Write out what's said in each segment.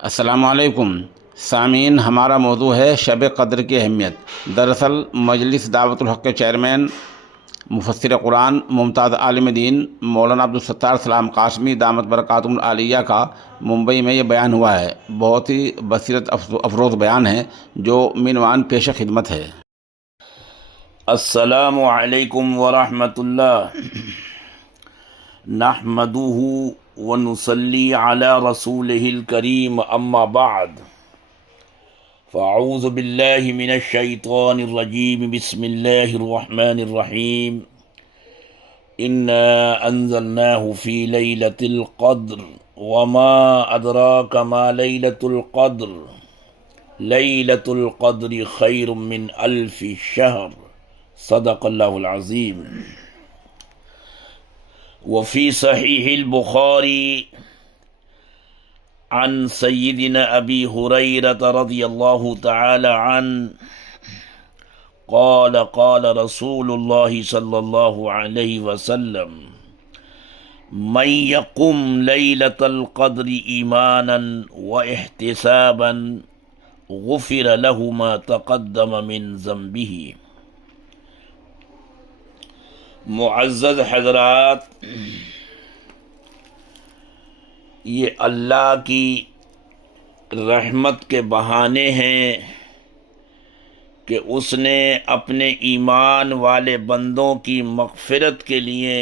السلام علیکم سامعین، ہمارا موضوع ہے شب قدر کی اہمیت۔ دراصل مجلس دعوت الحق کے چیئرمین مفسر قرآن ممتاز عالم دین مولانا عبدالستار سلام قاسمی دامت برکاتہم العالیہ کا ممبئی میں یہ بیان ہوا ہے۔ بہت ہی بصیرت افروز بیان ہے جو عنوان پیش خدمت ہے۔ السلام علیکم ورحمۃ اللہ نحمدہ ونصلی علی رسولہ الکریم اما بعد فاعوذ باللہ من الشیطان الرجیم بسم اللہ الرحمن الرحیم انا انزلناہ فی لیلۃ القدر وما ادراک ما لیلۃ القدر لیلۃ القدر خیر من الف شہر صدق اللہ العظیم۔ وفی صحیح البخاری عن سیدنا ابی ہریرۃ رضی اللہ تعالی عنہ قال قال رسول اللہ صلی اللہ علیہ وسلم من یقم لیلۃ القدر ایمانا واحتسابا غفر له ما تقدم من ذنبہ۔ معزز حضرات، یہ اللہ کی رحمت کے بہانے ہیں کہ اس نے اپنے ایمان والے بندوں کی مغفرت کے لیے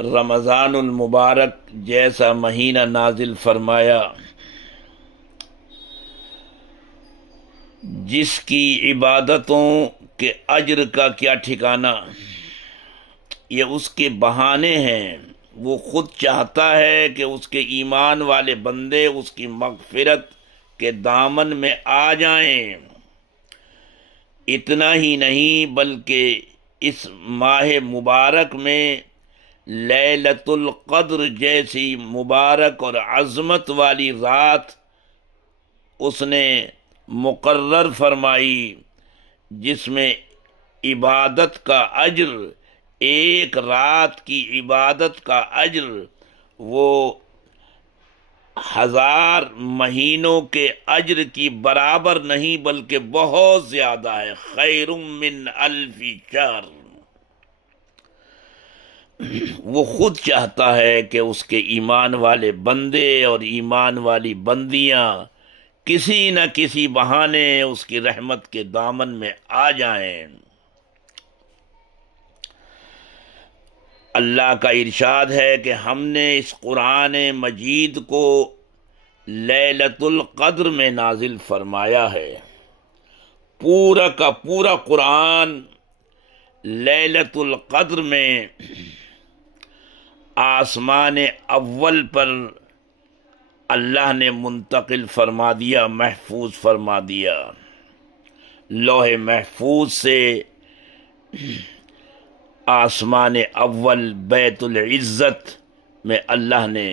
رمضان المبارک جیسا مہینہ نازل فرمایا جس کی عبادتوں کے اجر کا کیا ٹھکانہ۔ یہ اس کے بہانے ہیں، وہ خود چاہتا ہے کہ اس کے ایمان والے بندے اس کی مغفرت کے دامن میں آ جائیں۔ اتنا ہی نہیں بلکہ اس ماہ مبارک میں لیلۃ القدر جیسی مبارک اور عظمت والی رات اس نے مقرر فرمائی جس میں عبادت کا اجر، ایک رات کی عبادت کا اجر وہ 1000 مہینوں کے اجر کی برابر نہیں بلکہ بہت زیادہ ہے، خیر من الف شہر۔ وہ خود چاہتا ہے کہ اس کے ایمان والے بندے اور ایمان والی بندیاں کسی نہ کسی بہانے اس کی رحمت کے دامن میں آ جائیں۔ اللہ کا ارشاد ہے کہ ہم نے اس قرآن مجید کو لیلۃ القدر میں نازل فرمایا ہے۔ پورا کا پورا قرآن لیلۃ القدر میں آسمان اول پر اللہ نے منتقل فرما دیا، محفوظ فرما دیا۔ لوح محفوظ سے آسمان اول بیت العزت میں اللہ نے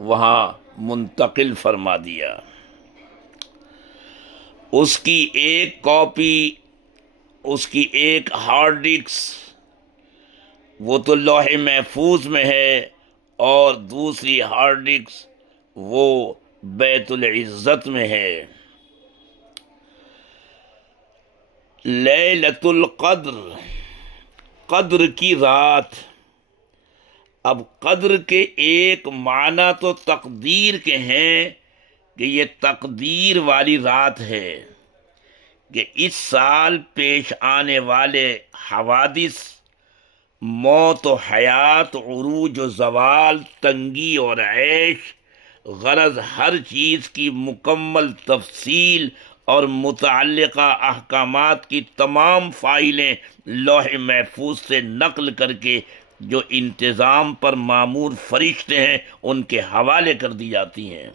وہاں منتقل فرما دیا۔ اس کی ایک کاپی، اس کی ایک ہارڈ ڈسک وہ تو لوح محفوظ میں ہے، اور دوسری ہارڈ ڈسک وہ بیت العزت میں ہے۔ لیلۃ القدر، قدر کی رات۔ اب قدر کے ایک معنی تو تقدیر کے ہیں کہ یہ تقدیر والی رات ہے، کہ اس سال پیش آنے والے حوادث، موت و حیات، عروج و زوال، تنگی اور عیش، غرض ہر چیز کی مکمل تفصیل اور متعلقہ احکامات کی تمام فائلیں لوح محفوظ سے نقل کر کے جو انتظام پر مامور فرشتے ہیں ان کے حوالے کر دی جاتی ہیں،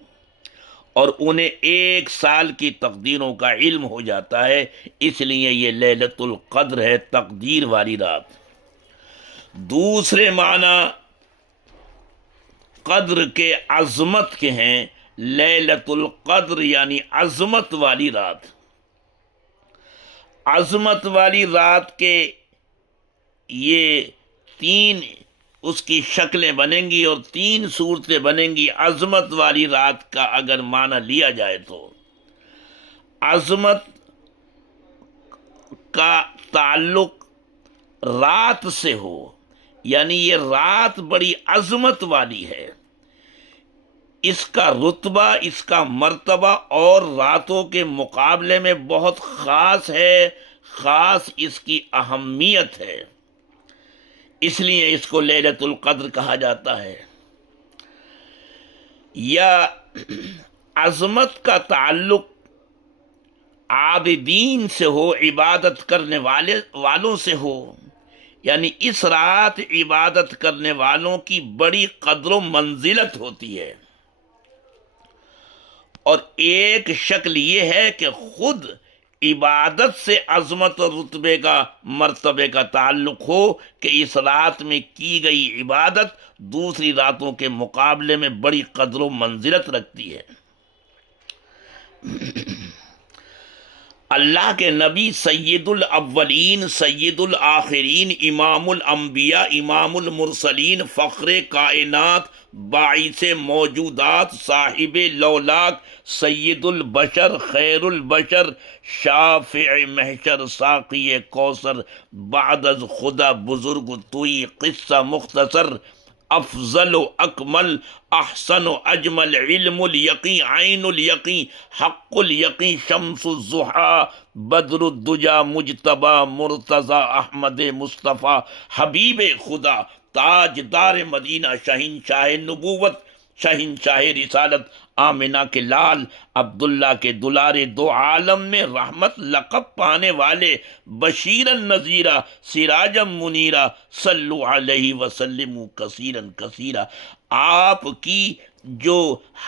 اور انہیں ایک سال کی تقدیروں کا علم ہو جاتا ہے۔ اس لیے یہ لیلۃ القدر ہے، تقدیر والی رات۔ دوسرے معنی قدر کے عظمت کے ہیں۔ لیلۃ القدر یعنی عظمت والی رات۔ عظمت والی رات کے یہ 3 اس کی شکلیں بنیں گی اور 3 صورتیں بنیں گی عظمت والی رات کا اگر معنی لیا جائے تو۔ عظمت کا تعلق رات سے ہو، یعنی یہ رات بڑی عظمت والی ہے، اس کا رتبہ، اس کا مرتبہ اور راتوں کے مقابلے میں بہت خاص ہے، خاص اس کی اہمیت ہے، اس لیے اس کو لیلۃ القدر کہا جاتا ہے۔ یا عظمت کا تعلق عابدین سے ہو، عبادت کرنے والوں سے ہو، یعنی اس رات عبادت کرنے والوں کی بڑی قدر و منزلت ہوتی ہے، اور ایک شکل یہ ہے کہ خود عبادت سے عظمت اور رتبے کا، مرتبے کا تعلق ہو کہ اس رات میں کی گئی عبادت دوسری راتوں کے مقابلے میں بڑی قدر و منزلت رکھتی ہے۔ اللہ کے نبی سید الاولین سید الآخرین امام الانبیاء امام المرسلین فخر کائنات باعث موجودات صاحب لولاک سید البشر خیر البشر شافع محشر ساقی کوثر بعد از خدا بزرگ توئی قصہ مختصر افضل و اکمل احسن و اجمل علم الیقین عین الیقین حق الیقین شمس الضحیٰ بدر الدجا مجتبی مرتضی احمد مصطفیٰ حبیب خدا تاجدار مدینہ شہنشاہ نبوت شہنشاہ رسالت آمنہ کے لال عبداللہ کے دلارے دو عالم میں رحمت لقب پانے والے بشیرن نذیرہ سراجم منیرہ صلو علیہ وسلم کثیرن کثیرہ۔ آپ کی جو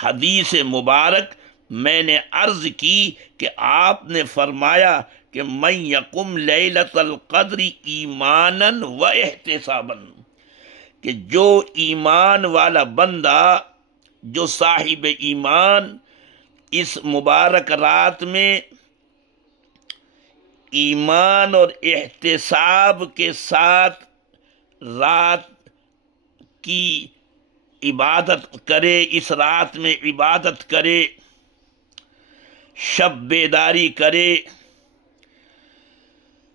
حدیث مبارک میں نے عرض کی کہ آپ نے فرمایا کہ من یقم لیلۃ القدر ایمانا و احتسابا، کہ جو ایمان والا بندہ، جو صاحب ایمان اس مبارک رات میں ایمان اور احتساب کے ساتھ رات کی عبادت کرے، اس رات میں عبادت کرے، شب بیداری کرے،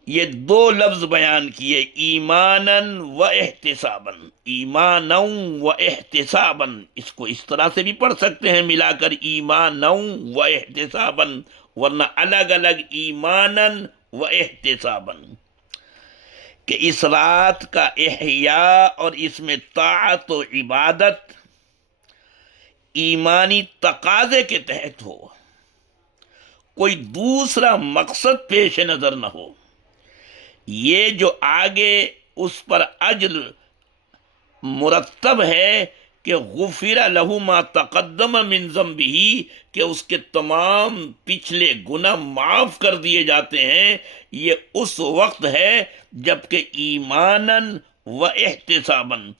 یہ 2 لفظ بیان کیے ایماناً و احتساباً، ایماناً و احتساباً، اس کو اس طرح سے بھی پڑھ سکتے ہیں ملا کر ایماناً و احتساباً، ورنہ الگ الگ ایماناً و احتساباً، کہ اس رات کا احیاء اور اس میں طاعت و عبادت ایمانی تقاضے کے تحت ہو، کوئی دوسرا مقصد پیش نظر نہ ہو۔ یہ جو آگے اس پر اجر مرتب ہے کہ غفر لہ ما تقدم من ذنبہ، کہ اس کے تمام پچھلے گناہ معاف کر دیے جاتے ہیں، یہ اس وقت ہے جبکہ ایماناً و احتساباً،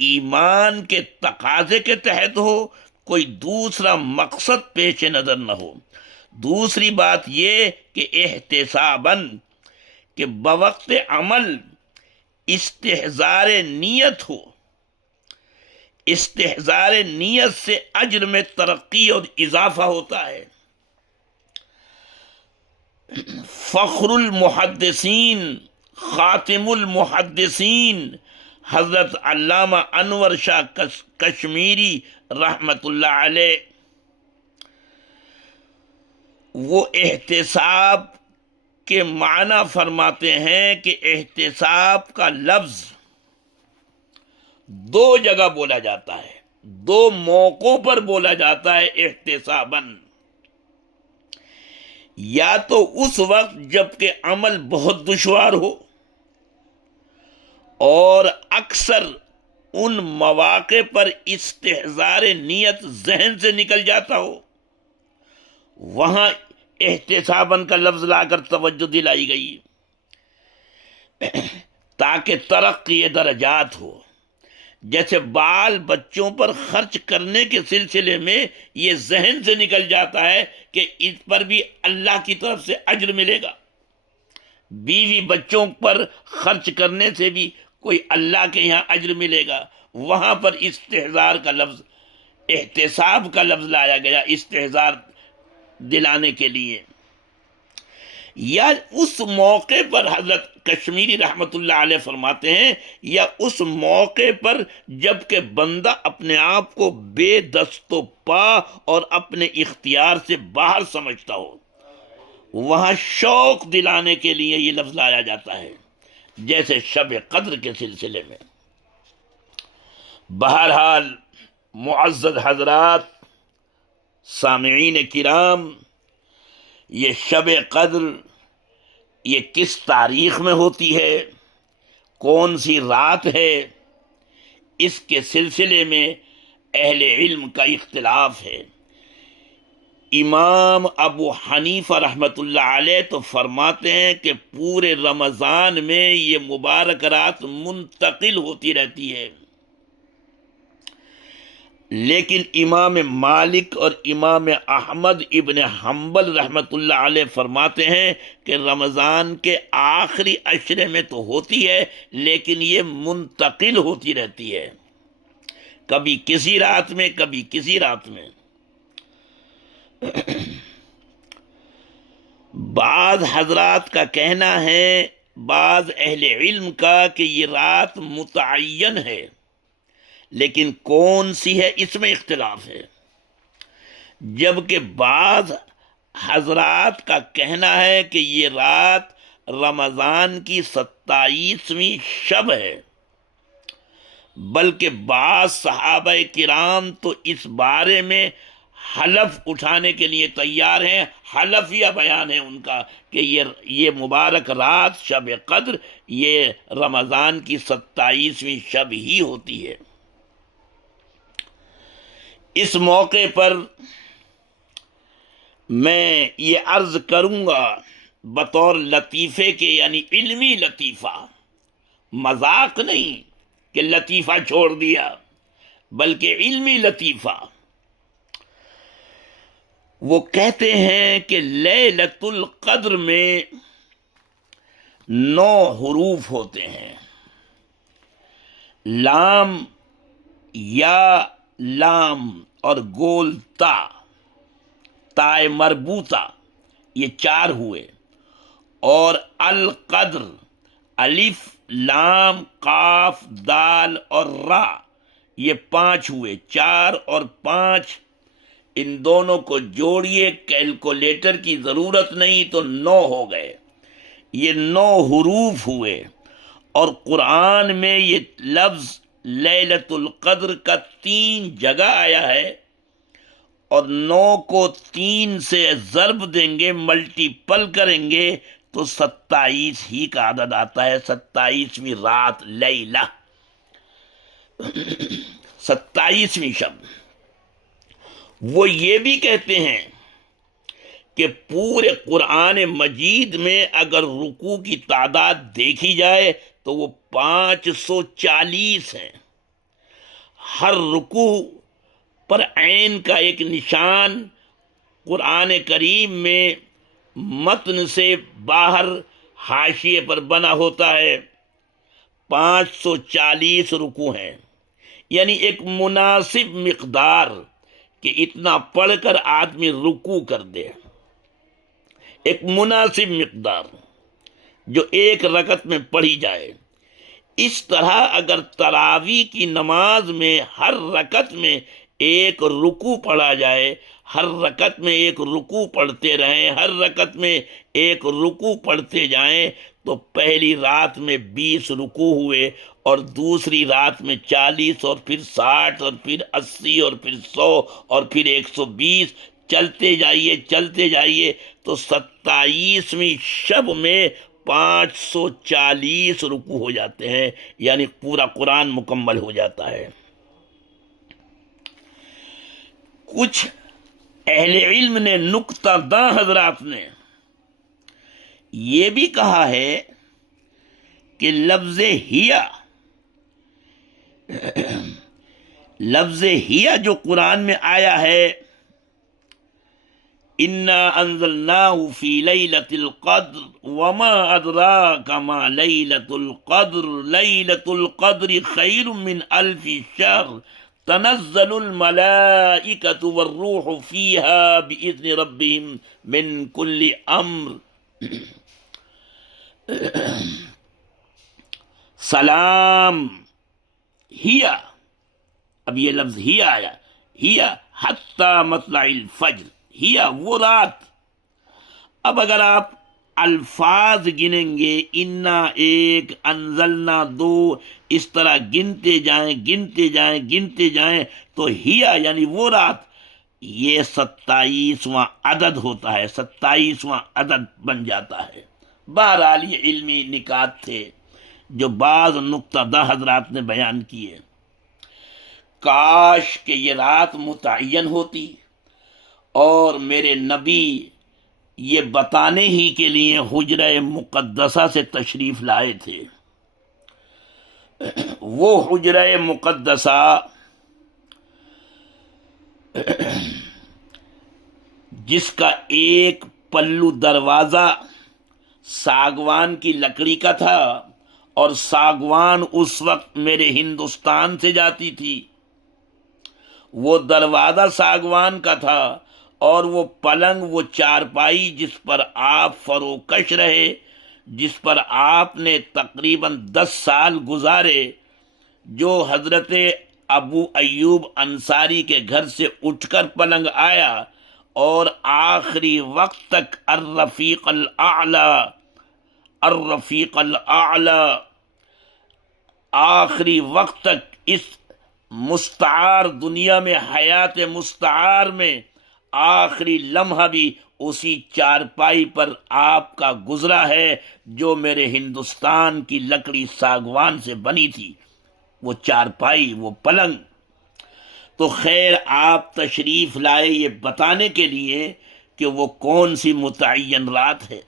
ایمان کے تقاضے کے تحت ہو، کوئی دوسرا مقصد پیش نظر نہ ہو۔ دوسری بات یہ کہ احتساباً، کہ بوقت عمل استحضار نیت ہو، استحضار نیت سے اجر میں ترقی اور اضافہ ہوتا ہے۔ فخر المحدثین خاتم المحدثین حضرت علامہ انور شاہ کشمیری رحمت اللہ علیہ، وہ احتساب کے معنی فرماتے ہیں کہ احتساب کا لفظ 2 جگہ بولا جاتا ہے، 2 موقعوں پر بولا جاتا ہے احتساباً، یا تو اس وقت جب کہ عمل بہت دشوار ہو، اور اکثر ان مواقع پر استحضار نیت ذہن سے نکل جاتا ہو، وہاں احتساباً کا لفظ لا کر توجہ دلائی گئی تاکہ ترقی درجات ہو۔ جیسے بال بچوں پر خرچ کرنے کے سلسلے میں یہ ذہن سے نکل جاتا ہے کہ اس پر بھی اللہ کی طرف سے اجر ملے گا، بیوی بچوں پر خرچ کرنے سے بھی کوئی اللہ کے یہاں اجر ملے گا، وہاں پر استحضار کا لفظ، احتساب کا لفظ لایا گیا استحضار دلانے کے لیے۔ یا اس موقع پر حضرت کشمیری رحمت اللہ علیہ فرماتے ہیں، یا اس موقع پر جب کہ بندہ اپنے آپ کو بے دست و پا اور اپنے اختیار سے باہر سمجھتا ہو، وہاں شوق دلانے کے لیے یہ لفظ لایا جاتا ہے، جیسے شب قدر کے سلسلے میں۔ بہرحال معزز حضرات، سامعین کرام، یہ شب قدر یہ کس تاریخ میں ہوتی ہے، کون سی رات ہے، اس کے سلسلے میں اہل علم کا اختلاف ہے۔ امام ابو حنیفہ رحمۃ اللہ علیہ تو فرماتے ہیں کہ پورے رمضان میں یہ مبارک رات منتقل ہوتی رہتی ہے، لیکن امام مالک اور امام احمد ابن حنبل رحمۃ اللہ علیہ فرماتے ہیں کہ رمضان کے آخری عشرے میں تو ہوتی ہے، لیکن یہ منتقل ہوتی رہتی ہے، کبھی کسی رات میں کبھی کسی رات میں۔ بعض حضرات کا کہنا ہے، بعض اہل علم کا، کہ یہ رات متعین ہے، لیکن کون سی ہے اس میں اختلاف ہے، جبکہ بعض حضرات کا کہنا ہے کہ یہ رات رمضان کی 27ویں شب ہے، بلکہ بعض صحابہ کرام تو اس بارے میں حلف اٹھانے کے لیے تیار ہیں، حلفیہ بیان ہے ان کا کہ یہ مبارک رات شب قدر یہ رمضان کی 27ویں شب ہی ہوتی ہے۔ اس موقع پر میں یہ عرض کروں گا بطور لطیفے کے، یعنی علمی لطیفہ، مذاق نہیں کہ لطیفہ چھوڑ دیا، بلکہ علمی لطیفہ۔ وہ کہتے ہیں کہ لیلۃ القدر میں 9 حروف ہوتے ہیں، لام، یا، لام اور گول تا، تائے مربوطہ، یہ 4 ہوئے، اور القدر، الف، لام، قاف، دال اور را، یہ 5 ہوئے، 4 اور 5، ان دونوں کو جوڑیے، کیلکولیٹر کی ضرورت نہیں تو 9 ہو گئے، یہ 9 حروف ہوئے۔ اور قرآن میں یہ لفظ لیلۃ القدر کا 3 جگہ آیا ہے، اور 9 کو 3 سے ضرب دیں گے، ملٹیپل کریں گے تو 27 ہی کا عدد آتا ہے، 27ویں رات، لیلہ، 27ویں شب۔ وہ یہ بھی کہتے ہیں کہ پورے قرآن مجید میں اگر رکوع کی تعداد دیکھی جائے تو وہ 540 ہیں، ہر رکوع پر عین کا ایک نشان قرآن کریم میں متن سے باہر حاشیے پر بنا ہوتا ہے۔ 540 رکوع ہیں، یعنی ایک مناسب مقدار کہ اتنا پڑھ کر آدمی رکوع کر دے، ایک مناسب مقدار جو ایک رکعت میں پڑھی جائے۔ اس طرح اگر تراویح کی نماز میں ہر رکعت میں ایک رکوع پڑھا جائے، ہر رکعت میں ایک رکوع پڑھتے رہیں، ہر رکعت میں ایک رکوع پڑھتے جائیں، تو پہلی رات میں 20 رکوع ہوئے، اور دوسری رات میں 40، اور پھر 60، اور پھر 80، اور پھر 100، اور پھر 120، چلتے جائیے تو 27ویں شب میں 540 رکوع ہو جاتے ہیں، یعنی پورا قرآن مکمل ہو جاتا ہے۔ کچھ اہل علم نے، نکتہ داں حضرات نے یہ بھی کہا ہے کہ لفظ ہیا جو قرآن میں آیا ہے، انا انزلناه فی لیلۃ القدر وما ادراک ما لیلۃ القدر لیلۃ القدر خیر من الف شہر تنزل الملائکۃ والروح فیہا باذن ربہم من کل امر سلام ہیا، اب یہ لفظ ہیا آیا، ہیا حتی مطلع الفجر، ہیا وہ رات۔ اب اگر آپ الفاظ گنیں گے، انا ایک، انزلنا دو، اس طرح گنتے جائیں گنتے جائیں گنتے جائیں تو ہیا یعنی وہ رات، یہ 27واں عدد ہوتا ہے، 27واں عدد بن جاتا ہے۔ بہرحال یہ علمی نکات تھے جو بعض نقطہ دہ حضرات نے بیان کیے۔ کاش کہ یہ رات متعین ہوتی اور میرے نبی یہ بتانے ہی کے لیے حجرہ مقدسہ سے تشریف لائے تھے۔ وہ حجرہ مقدسہ جس کا ایک پلو دروازہ ساگوان کی لکڑی کا تھا، اور ساگوان اس وقت میرے ہندوستان سے جاتی تھی، وہ دروازہ ساگوان کا تھا، اور وہ پلنگ، وہ چارپائی جس پر آپ فروکش رہے، جس پر آپ نے تقریباً 10 سال گزارے، جو حضرت ابو ایوب انصاری کے گھر سے اٹھ کر پلنگ آیا اور آخری وقت تک الرفیق الاعلی، الرفیق الاعلی، آخری وقت تک اس مستعار دنیا میں، حیات مستعار میں آخری لمحہ بھی اسی چارپائی پر آپ کا گزرا ہے جو میرے ہندوستان کی لکڑی ساگوان سے بنی تھی، وہ چارپائی، وہ پلنگ۔ تو خیر آپ تشریف لائے یہ بتانے کے لیے کہ وہ کون سی متعین رات ہے،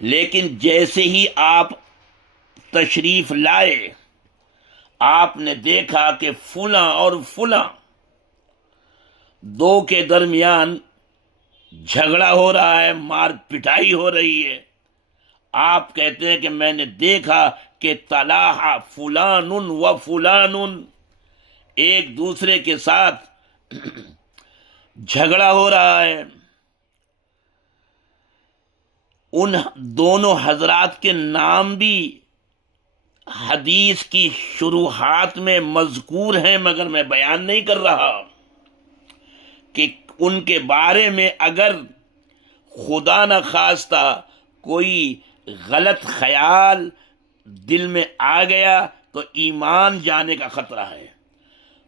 لیکن جیسے ہی آپ تشریف لائے آپ نے دیکھا کہ فلاں اور فلاں دو کے درمیان جھگڑا ہو رہا ہے، مار پٹائی ہو رہی ہے۔ آپ کہتے ہیں کہ میں نے دیکھا کہ تلاحا فلان و فلان، ایک دوسرے کے ساتھ جھگڑا ہو رہا ہے۔ ان دونوں حضرات کے نام بھی حدیث کی شروحات میں مذکور ہیں، مگر میں بیان نہیں کر رہا کہ ان کے بارے میں اگر خدا نہ خواستہ کوئی غلط خیال دل میں آ گیا تو ایمان جانے کا خطرہ ہے۔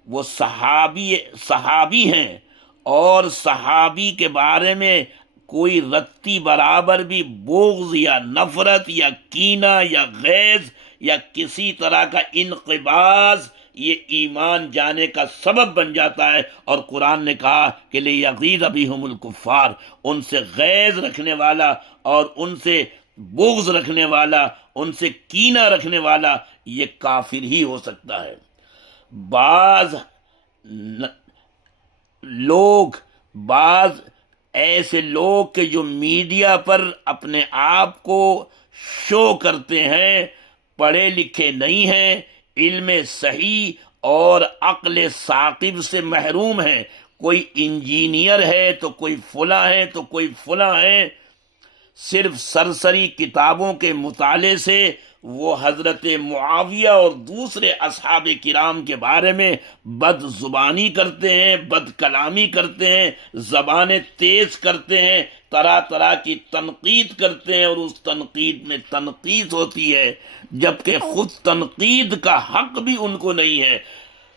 وہ صحابی ہیں، اور صحابی کے بارے میں کوئی رتی برابر بھی بغض یا نفرت یا کینہ یا غیظ یا کسی طرح کا انقباض یہ ایمان جانے کا سبب بن جاتا ہے، اور قرآن نے کہا کہ لِیَغِیظَ بِهُمُ الْکُفَّارُ، ان سے غیظ رکھنے والا اور ان سے بغض رکھنے والا، ان سے کینہ رکھنے والا یہ کافر ہی ہو سکتا ہے۔ بعض ایسے لوگ کہ جو میڈیا پر اپنے آپ کو شو کرتے ہیں، پڑھے لکھے نہیں ہیں، علم صحیح اور عقل ثاقب سے محروم ہیں، کوئی انجینئر ہے تو کوئی فلاں ہے تو کوئی فلاں ہے، صرف سرسری کتابوں کے مطالعے سے وہ حضرت معاویہ اور دوسرے اصحاب کرام کے بارے میں بد زبانی کرتے ہیں، بد کلامی کرتے ہیں، زبانیں تیز کرتے ہیں، طرح طرح کی تنقید کرتے ہیں، اور اس تنقید میں تنقید ہوتی ہے جبکہ خود تنقید کا حق بھی ان کو نہیں ہے۔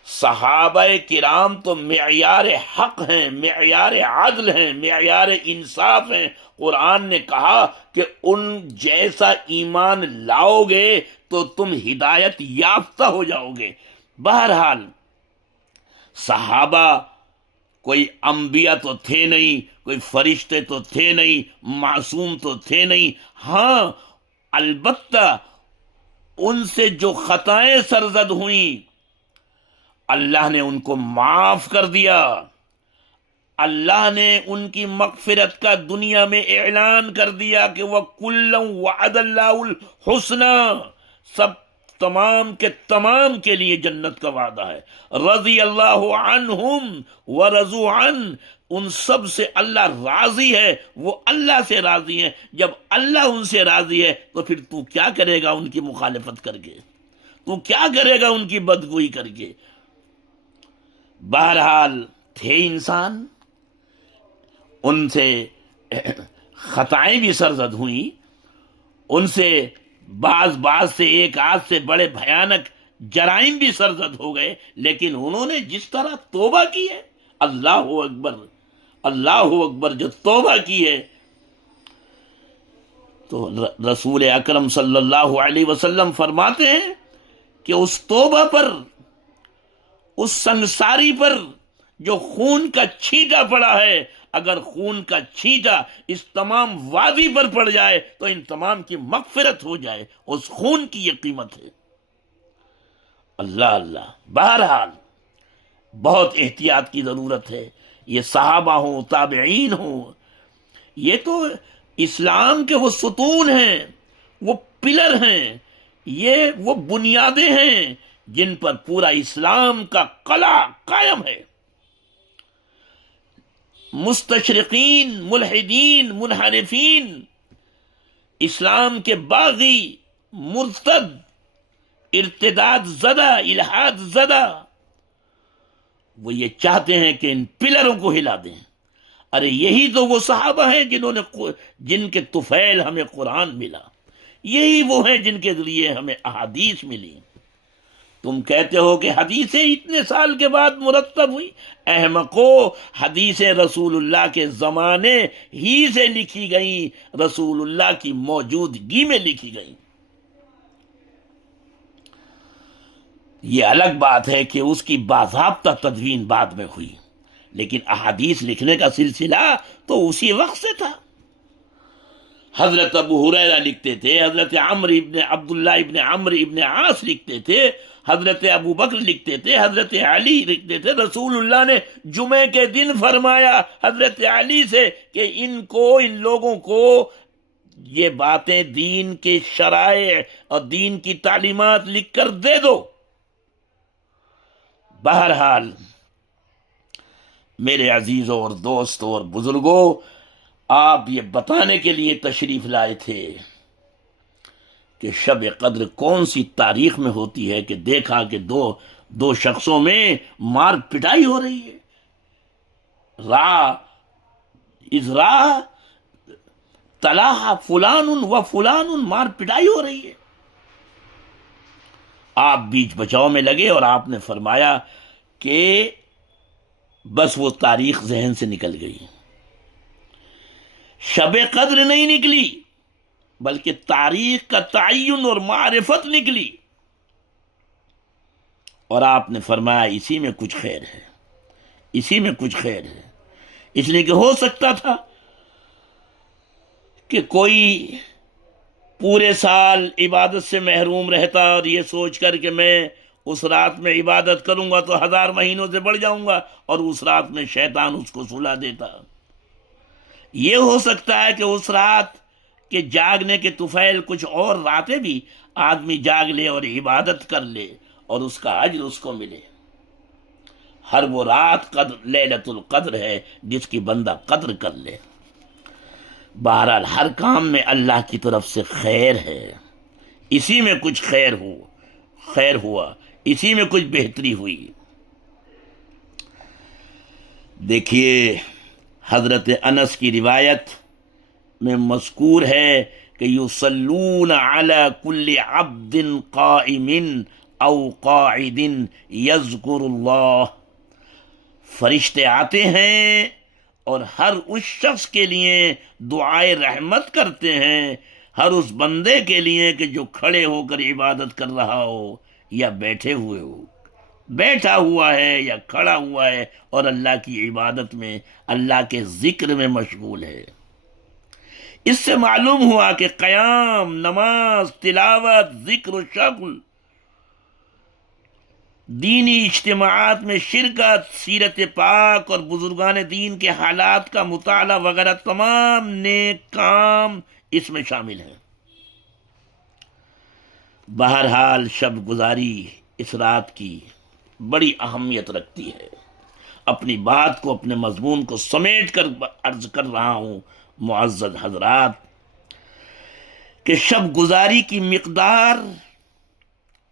صحابہ کرام تو معیار حق ہیں، معیار عدل ہیں، معیار انصاف ہیں۔ قرآن نے کہا کہ ان جیسا ایمان لاؤ گے تو تم ہدایت یافتہ ہو جاؤ گے۔ بہرحال صحابہ کوئی انبیاء تو تھے نہیں، کوئی فرشتے تو تھے نہیں، معصوم تو تھے نہیں۔ ہاں البتہ ان سے جو خطائیں سرزد ہوئیں اللہ نے ان کو معاف کر دیا، اللہ نے ان کی مغفرت کا دنیا میں اعلان کر دیا کہ وَكُلًّا وَعَدَ اللَّهُ الْحُسْنَى، سب تمام کے تمام کے لیے جنت کا وعدہ ہے۔ رضی اللہ عنہم ورضوا عنہ، ان سب سے اللہ راضی ہے، وہ اللہ سے راضی ہیں۔ جب اللہ ان سے راضی ہے تو پھر تو کیا کرے گا ان کی مخالفت کر کے؟ تو کیا کرے گا ان کی بدگوئی کر کے؟ بہرحال تھے انسان، ان سے خطائیں بھی سرزد ہوئیں، ان سے بعض سے ایک آدھ سے بڑے بھیانک جرائم بھی سرزد ہو گئے، لیکن انہوں نے جس طرح توبہ کی ہے، اللہ اکبر، اللہ اکبر، جو توبہ کی ہے، تو رسول اکرم صلی اللہ علیہ وسلم فرماتے ہیں کہ اس توبہ پر، اس سنساری پر جو خون کا چھینٹا پڑا ہے، اگر خون کا چھینٹا اس تمام وادی پر پڑ جائے تو ان تمام کی مغفرت ہو جائے، اس خون کی یہ قیمت ہے۔ اللہ اللہ، بہرحال بہت احتیاط کی ضرورت ہے۔ یہ صحابہ ہوں، تابعین ہوں، یہ تو اسلام کے وہ ستون ہیں، وہ پلر ہیں، یہ وہ بنیادیں ہیں جن پر پورا اسلام کا قلعہ قائم ہے۔ مستشرقین، ملحدین، منحرفین، اسلام کے باغی، مرتد، ارتداد زدہ، الحاد زدہ، وہ یہ چاہتے ہیں کہ ان پلروں کو ہلا دیں۔ ارے یہی تو وہ صحابہ ہیں جن کے طفیل ہمیں قرآن ملا، یہی وہ ہیں جن کے ذریعے ہمیں احادیث ملی۔ تم کہتے ہو کہ حدیثیں اتنے سال کے بعد مرتب ہوئی، احمقو، حدیثیں رسول اللہ کے زمانے ہی سے لکھی گئیں، رسول اللہ کی موجودگی میں لکھی گئیں۔ یہ الگ بات ہے کہ اس کی باضابطہ تدوین بعد میں ہوئی، لیکن احادیث لکھنے کا سلسلہ تو اسی وقت سے تھا۔ حضرت ابو ہریرہ لکھتے تھے، حضرت عبداللہ ابن عمرو ابن عاص لکھتے تھے، حضرت ابو بکر لکھتے تھے، حضرت علی لکھتے تھے۔ رسول اللہ نے جمعے کے دن فرمایا حضرت علی سے کہ ان لوگوں کو یہ باتیں، دین کے شرائع اور دین کی تعلیمات لکھ کر دے دو۔ بہرحال میرے عزیزوں اور دوستوں اور بزرگوں، آپ یہ بتانے کے لیے تشریف لائے تھے کہ شب قدر کون سی تاریخ میں ہوتی ہے کہ دیکھا کہ دو شخصوں میں مار پٹائی ہو رہی ہے، تلاح فلان و فلان، مار پٹائی ہو رہی ہے۔ آپ بیچ بچاؤ میں لگے اور آپ نے فرمایا کہ بس وہ تاریخ ذہن سے نکل گئی، شب قدر نہیں نکلی بلکہ تاریخ کا تعین اور معرفت نکلی۔ اور آپ نے فرمایا اسی میں کچھ خیر ہے، اسی میں کچھ خیر ہے، اس لیے کہ ہو سکتا تھا کہ کوئی پورے سال عبادت سے محروم رہتا اور یہ سوچ کر کہ میں اس رات میں عبادت کروں گا تو 1000 مہینوں سے بڑھ جاؤں گا، اور اس رات میں شیطان اس کو سلا دیتا۔ یہ ہو سکتا ہے کہ اس رات کے جاگنے کے طفیل کچھ اور راتیں بھی آدمی جاگ لے اور عبادت کر لے اور اس کا اجر اس کو ملے۔ ہر وہ رات لیلۃ القدر ہے جس کی بندہ قدر کر لے۔ بہرحال ہر کام میں اللہ کی طرف سے خیر ہے، اسی میں کچھ خیر ہوا، اسی میں کچھ بہتری ہوئی۔ دیکھیے حضرت انس کی روایت میں مذکور ہے کہ یصلون علی کل عبد قائم او قاعد یذکر اللہ، فرشتے آتے ہیں اور ہر اس شخص کے لیے دعائے رحمت کرتے ہیں، ہر اس بندے کے لیے کہ جو کھڑے ہو کر عبادت کر رہا ہو یا بیٹھے ہوئے ہو، بیٹھا ہوا ہے یا کھڑا ہوا ہے اور اللہ کی عبادت میں، اللہ کے ذکر میں مشغول ہے۔ اس سے معلوم ہوا کہ قیام، نماز، تلاوت، ذکر و شغل دینی اجتماعات میں شرکت، سیرت پاک اور بزرگان دین کے حالات کا مطالعہ وغیرہ تمام نیک کام اس میں شامل ہیں۔ بہرحال شب گزاری اس رات کی بڑی اہمیت رکھتی ہے۔ اپنی بات کو، اپنے مضمون کو سمیٹ کر عرض کر رہا ہوں معزز حضرات کہ شب گزاری کی مقدار،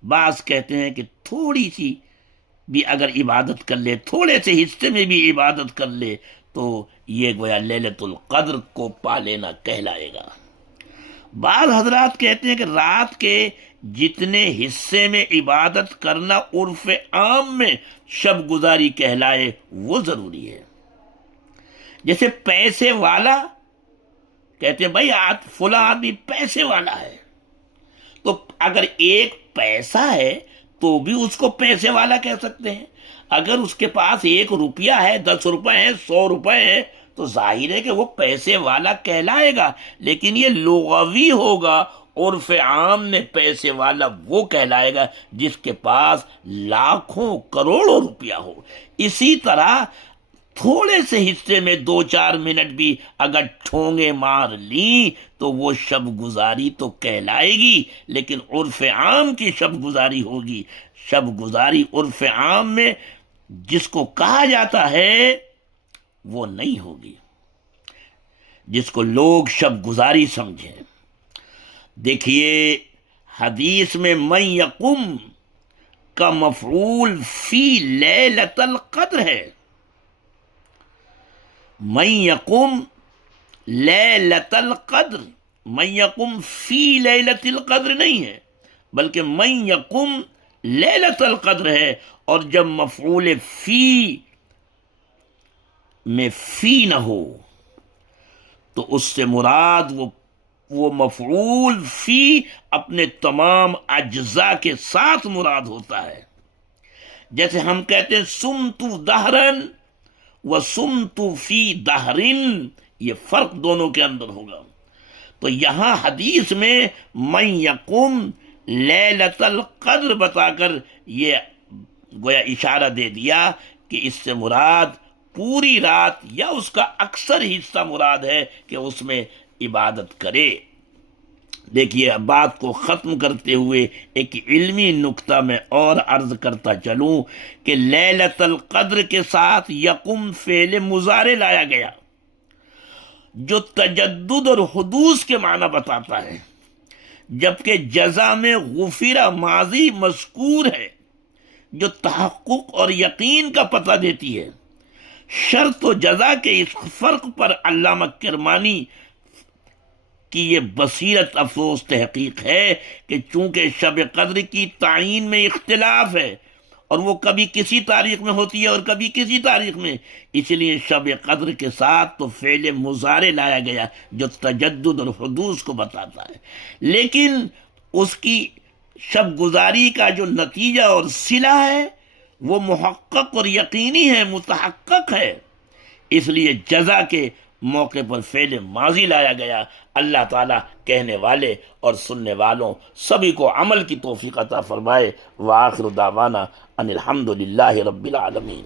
بعض کہتے ہیں کہ تھوڑی سی بھی اگر عبادت کر لے، تھوڑے سے حصے میں بھی عبادت کر لے تو یہ گویا لیلۃ القدر کو پا لینا کہلائے گا۔ بعض حضرات کہتے ہیں کہ رات کے جتنے حصے میں عبادت کرنا عرف عام میں شب گزاری کہلائے وہ ضروری ہے۔ جیسے پیسے والا کہتے ہیں بھائی فلاں آدمی پیسے والا ہے، تو اگر ایک پیسہ ہے تو بھی اس کو پیسے والا کہہ سکتے ہیں۔ اگر اس کے پاس 1 روپیہ ہے، 10 روپے ہے، 100 روپے ہے تو ظاہر ہے کہ وہ پیسے والا کہلائے گا، لیکن یہ لغوی ہوگا۔ عرف عام میں پیسے والا وہ کہلائے گا جس کے پاس لاکھوں کروڑوں روپیہ ہو۔ اسی طرح تھوڑے سے حصے میں 2-4 منٹ بھی اگر ٹھونگے مار لی تو وہ شب گزاری تو کہلائے گی، لیکن عرف عام کی شب گزاری ہوگی۔ شب گزاری عرف عام میں جس کو کہا جاتا ہے وہ نہیں ہوگی، جس کو لوگ شب گزاری سمجھیں۔ دیکھیے حدیث میں من یقم کا مفعول فی لیلۃ القدر ہے۔ من یقم لیلۃ القدر، من یقم فی لیلۃ القدر نہیں ہے، بلکہ من یقم لیلۃ القدر ہے۔ اور جب مفعول فی میں فی نہ ہو تو اس سے مراد وہ مفعول فی اپنے تمام اجزاء کے ساتھ مراد ہوتا ہے۔ جیسے ہم کہتے ہیں سمت دہرن و سمت فی دہرن، یہ فرق دونوں کے اندر ہوگا۔ تو یہاں حدیث میں من یقم لیلۃ القدر بتا کر یہ گویا اشارہ دے دیا کہ اس سے مراد پوری رات یا اس کا اکثر حصہ مراد ہے کہ اس میں عبادت کرے۔ دیکھیے بات کو ختم کرتے ہوئے ایک علمی نکتہ میں اور عرض کرتا چلوں کہ لیلۃ القدر کے ساتھ یقم فعل مضارع لایا گیا جو تجدد اور حدوث کے معنی بتاتا ہے، جبکہ جزا میں غفرہ ماضی مذکور ہے جو تحقق اور یقین کا پتہ دیتی ہے۔ شرط و جزا کے اس فرق پر علامہ کرمانی کی یہ بصیرت افروز تحقیق ہے کہ چونکہ شب قدر کی تعین میں اختلاف ہے اور وہ کبھی کسی تاریخ میں ہوتی ہے اور کبھی کسی تاریخ میں، اس لیے شب قدر کے ساتھ تو فعل مضارع لایا گیا جو تجدد اور حدوث کو بتاتا ہے، لیکن اس کی شب گزاری کا جو نتیجہ اور صلہ ہے وہ محقق اور یقینی ہے، متحقق ہے، اس لیے جزا کے موقع پر فعل ماضی لایا گیا۔ اللہ تعالیٰ کہنے والے اور سننے والوں سبھی کو عمل کی توفیق عطا فرمائے۔ وآخر دعوانا ان الحمد للہ رب العالمین۔